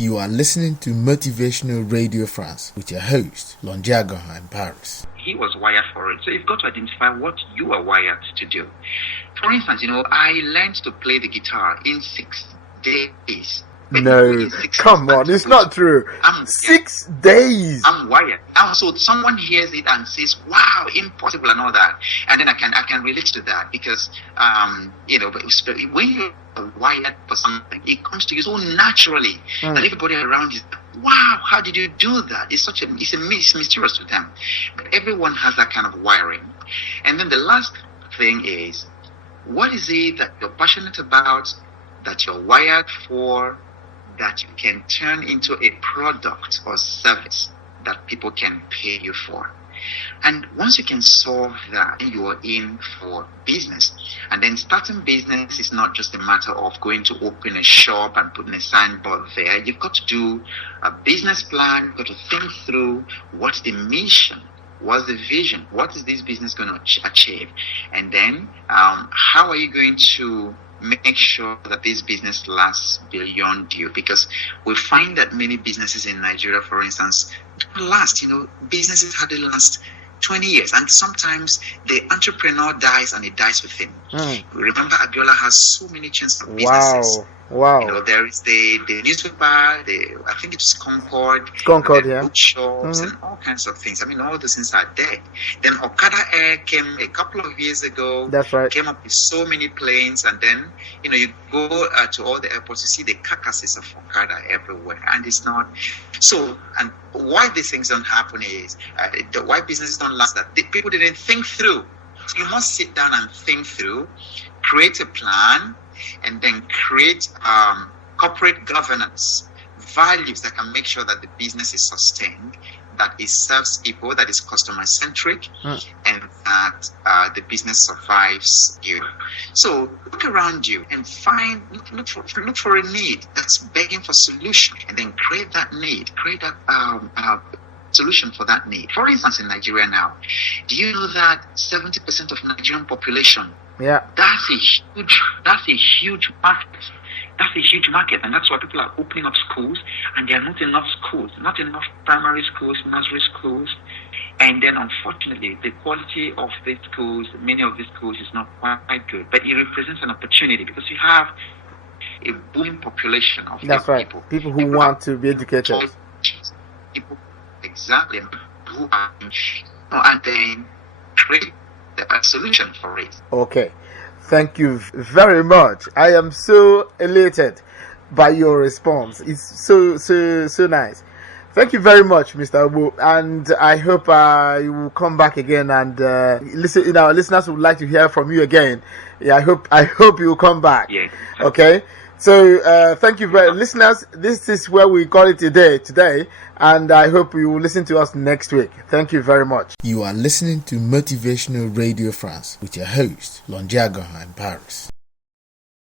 You are listening to Motivational Radio France with your host, Longiago in Paris. He was wired for it. So you've got to identify what you are wired to do. For instance, I learned to play the guitar in 6 days. No, come on, it's not true. 6 days. I'm wired. Now, so someone hears it and says, wow, impossible and all that. And then I can relate to that because, when you're wired for something, it comes to you so naturally that everybody around you, wow, how did you do that? It's mysterious to them. But everyone has that kind of wiring. And then the last thing is, what is it that you're passionate about, that you're wired for, that you can turn into a product or service that people can pay you for? And once you can solve that, you are in for business. And then starting business is not just a matter of going to open a shop and putting a signboard there. You've got to do a business plan. You've got to think through what's the mission, what's the vision, what is this business going to achieve, and then how are you going to make sure that this business lasts beyond you? Because we find that many businesses in Nigeria, for instance, don't last. Businesses hardly last 20 years, and sometimes the entrepreneur dies and he dies with him. Remember, Abiola has so many chains of businesses. Wow. There is the newspaper, I think it's Concord, yeah. Bookshops and all kinds of things. All those things are dead. Then Okada Air came a couple of years ago. That's right. Came up with so many planes, and then you go to all the airports, you see the carcasses of Okada everywhere, and it's not so. And why these things don't happen is why businesses don't last. That people didn't think through. So you must sit down and think through, create a plan, and then create corporate governance, values that can make sure that the business is sustained, that it serves people, that is customer-centric, and that the business survives you. So look around you and look for a need that's begging for solution, and then create that need, create that solution for that need. For instance, in Nigeria now, do you know that 70% of Nigerian population, that's a huge market. That's a huge market, and that's why people are opening up schools, and there are not enough schools, not enough primary schools, nursery schools, and then unfortunately the quality of these schools, many of these schools, is not quite good. But it represents an opportunity because you have a booming population of people who want to be educated. People, exactly, who are, and then create a solution for it. Okay. Thank you very much. I am so elated by your response. It's so nice. Thank you very much, Mr. Ogbo, and I hope you will come back again and listen. Our listeners would like to hear from you again. Yeah, I hope you will come back. Yeah. Okay. So thank you very listeners. This is where we call it a day today, and I hope you will listen to us next week. Thank you very much. You are listening to Motivational Radio France with your host, Longiago in Paris.